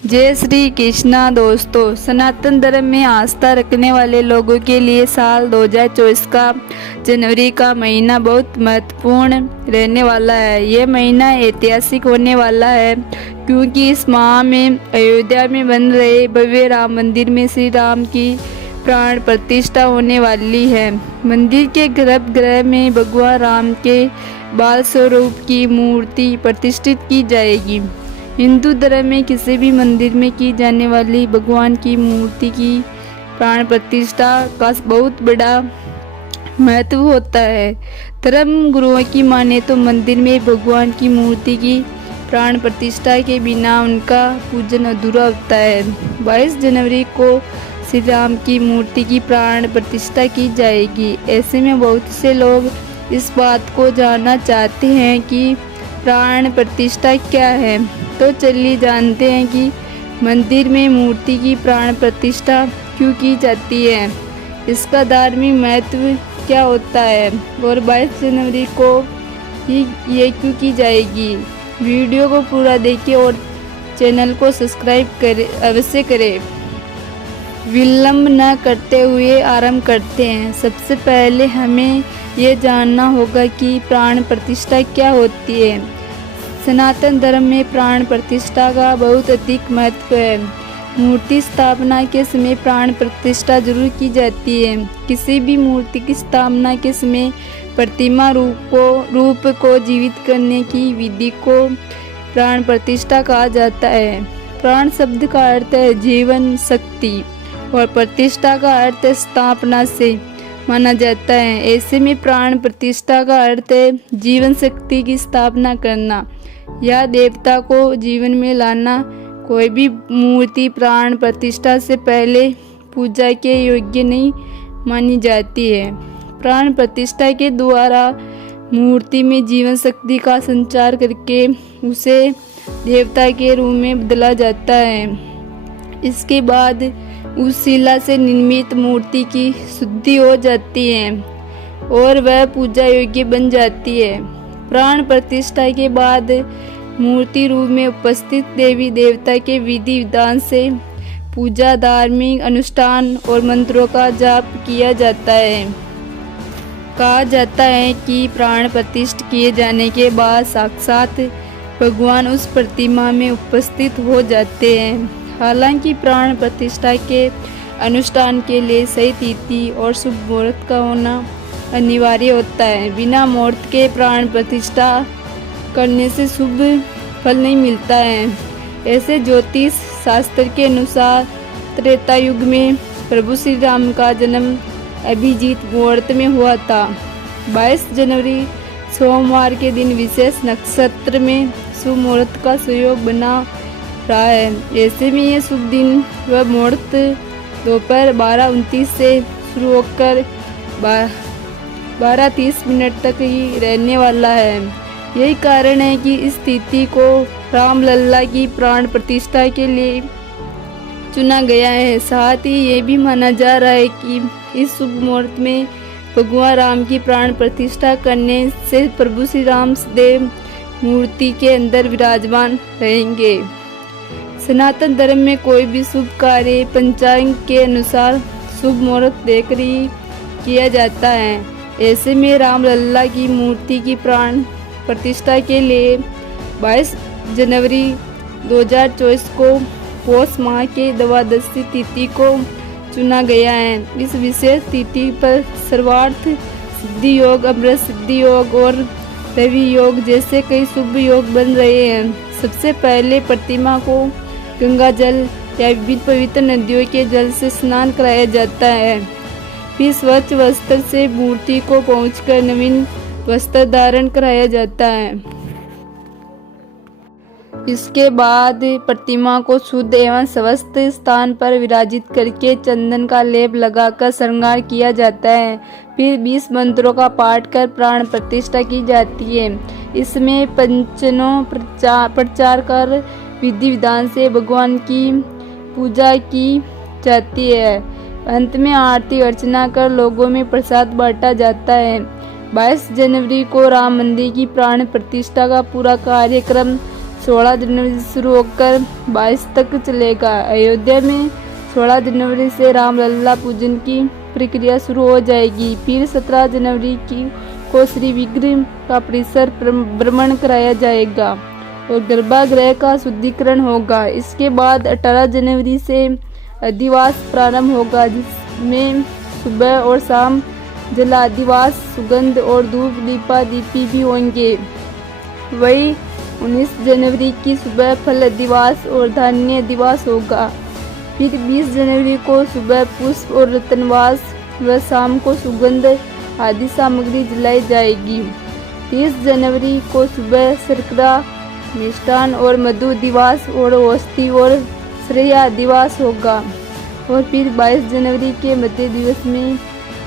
जय श्री कृष्णा दोस्तों। सनातन धर्म में आस्था रखने वाले लोगों के लिए साल 2024 का जनवरी का महीना बहुत महत्वपूर्ण रहने वाला है। ये महीना ऐतिहासिक होने वाला है क्योंकि इस माह में अयोध्या में बन रहे भव्य राम मंदिर में श्री राम की प्राण प्रतिष्ठा होने वाली है। मंदिर के गर्भगृह में भगवान राम के बाल स्वरूप की मूर्ति प्रतिष्ठित की जाएगी। हिंदू धर्म में किसी भी मंदिर में की जाने वाली भगवान की मूर्ति की प्राण प्रतिष्ठा का बहुत बड़ा महत्व होता है। धर्म गुरुओं की माने तो मंदिर में भगवान की मूर्ति की प्राण प्रतिष्ठा के बिना उनका पूजन अधूरा होता है। 22 जनवरी को श्री राम की मूर्ति की प्राण प्रतिष्ठा की जाएगी। ऐसे में बहुत से लोग इस बात को जानना चाहते हैं कि प्राण प्रतिष्ठा क्या है। तो चलिए जानते हैं कि मंदिर में मूर्ति की प्राण प्रतिष्ठा क्यों की जाती है, इसका धार्मिक महत्व क्या होता है और 22 जनवरी को ही ये क्यों की जाएगी। वीडियो को पूरा देखें और चैनल को सब्सक्राइब करें अवश्य करें। विलंब न करते हुए आरंभ करते हैं। सबसे पहले हमें ये जानना होगा कि प्राण प्रतिष्ठा क्या होती है। सनातन धर्म में प्राण प्रतिष्ठा का बहुत अधिक महत्व है। मूर्ति स्थापना के समय प्राण प्रतिष्ठा जरूर की जाती है। किसी भी मूर्ति की स्थापना के समय प्रतिमा रूप को जीवित करने की विधि को प्राण प्रतिष्ठा कहा जाता है। प्राण शब्द का अर्थ है जीवन शक्ति और प्रतिष्ठा का अर्थ स्थापना से माना जाता है। ऐसे में प्राण प्रतिष्ठा का अर्थ है जीवन शक्ति की स्थापना करना या देवता को जीवन में लाना। कोई भी मूर्ति प्राण प्रतिष्ठा से पहले पूजा के योग्य नहीं मानी जाती है। प्राण प्रतिष्ठा के द्वारा मूर्ति में जीवन शक्ति का संचार करके उसे देवता के रूप में बदला जाता है। इसके बाद उस शिला से निर्मित मूर्ति की शुद्धि हो जाती है और वह पूजा योग्य बन जाती है। प्राण प्रतिष्ठा के बाद मूर्ति रूप में उपस्थित देवी देवता के विधि विधान से पूजा, धार्मिक अनुष्ठान और मंत्रों का जाप किया जाता है। कहा जाता है कि प्राण प्रतिष्ठा किए जाने के बाद साक्षात भगवान उस प्रतिमा में उपस्थित हो जाते हैं। हालांकि प्राण प्रतिष्ठा के अनुष्ठान के लिए सही तिथि और शुभ मुहूर्त का होना अनिवार्य होता है। बिना मुहूर्त के प्राण प्रतिष्ठा करने से शुभ फल नहीं मिलता है। ऐसे ज्योतिष शास्त्र के अनुसार त्रेता युग में प्रभु श्री राम का जन्म अभिजीत मुहूर्त में हुआ था। 22 जनवरी सोमवार के दिन विशेष नक्षत्र में शुभ मुहूर्त का सुयोग बना रहा है। ऐसे में यह शुभ दिन व मुहूर्त दोपहर 12:29 से शुरू होकर 12:30 तक ही रहने वाला है। यही कारण है कि इस तिथि को रामलला की प्राण प्रतिष्ठा के लिए चुना गया है। साथ ही ये भी माना जा रहा है कि इस शुभ मुहूर्त में भगवान राम की प्राण प्रतिष्ठा करने से प्रभु श्री राम देव मूर्ति के अंदर विराजमान रहेंगे। सनातन धर्म में कोई भी शुभ कार्य पंचांग के अनुसार शुभ मुहूर्त देखकर ही किया जाता है। ऐसे में रामलला की मूर्ति की प्राण प्रतिष्ठा के लिए 22 जनवरी 2024 को पौष माह के द्वादशी तिथि को चुना गया है। इस विशेष तिथि पर सर्वार्थ सिद्धि योग, अमृत सिद्धि योग और रवि योग जैसे कई शुभ योग बन रहे हैं। सबसे पहले प्रतिमा को गंगा जल या विभिन्न पवित्र नदियों के जल से स्नान कराया जाता है। फिर स्वच्छ वस्त्र से मूर्ति को पहुंचकर नवीन वस्त्र धारण कराया जाता है। इसके बाद प्रतिमा को शुद्ध एवं स्वस्थ स्थान पर विराजित करके चंदन का लेप लगाकर श्रृंगार किया जाता है। फिर 20 मंत्रों का पाठ कर प्राण प्रतिष्ठा की जाती है। इसमें पंचनों प्रचार कर विधि विधान से भगवान की पूजा की जाती है। अंत में आरती अर्चना कर लोगों में प्रसाद बांटा जाता है। 22 जनवरी को राम मंदिर की प्राण प्रतिष्ठा का पूरा कार्यक्रम 16 जनवरी से शुरू होकर 22 तक चलेगा। अयोध्या में 16 जनवरी से रामलला पूजन की प्रक्रिया शुरू हो जाएगी। फिर 17 जनवरी को श्री विग्रह का परिसर भ्रमण कराया जाएगा और गर्भगृह का शुद्धिकरण होगा। इसके बाद 18 जनवरी से अधिवास प्रारंभ होगा, जिसमें सुबह और शाम जला अधिवास, सुगंध और धूप दीपादीपी भी होंगे। वही 19 जनवरी की सुबह फल अधिवास और धान्य अधिवास होगा। फिर 20 जनवरी को सुबह पुष्प और रत्नवास व शाम को सुगंध आदि सामग्री जलाई जाएगी। 30 जनवरी को सुबह शर्करा, मिष्टान और मधु दिवस और औषधि और श्रेया दिवस होगा। और फिर 22 जनवरी के मध्य दिवस में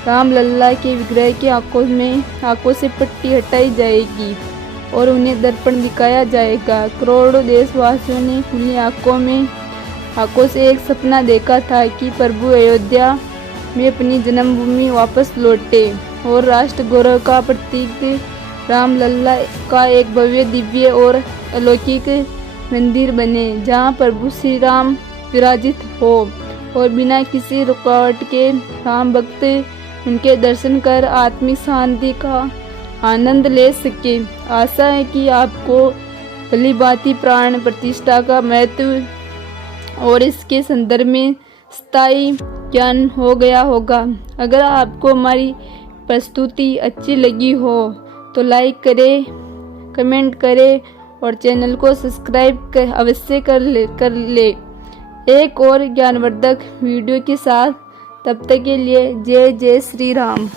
रामलला के विग्रह की आंखों से पट्टी हटाई जाएगी और उन्हें दर्पण दिखाया जाएगा। करोड़ों देशवासियों ने खुली आंखों से एक सपना देखा था कि प्रभु अयोध्या में अपनी जन्मभूमि वापस लौटे और राष्ट्र गौरव का प्रतीक रामलला का एक भव्य, दिव्य और अलौकिक मंदिर बने, जहां प्रभु श्री राम विराजित हो और बिना किसी रुकावट के राम भक्त उनके दर्शन कर आत्मिक शांति का आनंद ले सके। आशा है कि आपको भली भांति प्राण प्रतिष्ठा का महत्व और इसके संदर्भ में स्थायी ज्ञान हो गया होगा। अगर आपको हमारी प्रस्तुति अच्छी लगी हो तो लाइक करें, कमेंट करें और चैनल को सब्सक्राइब अवश्य कर ले एक और ज्ञानवर्धक वीडियो के साथ। तब तक के लिए जय जय श्री राम।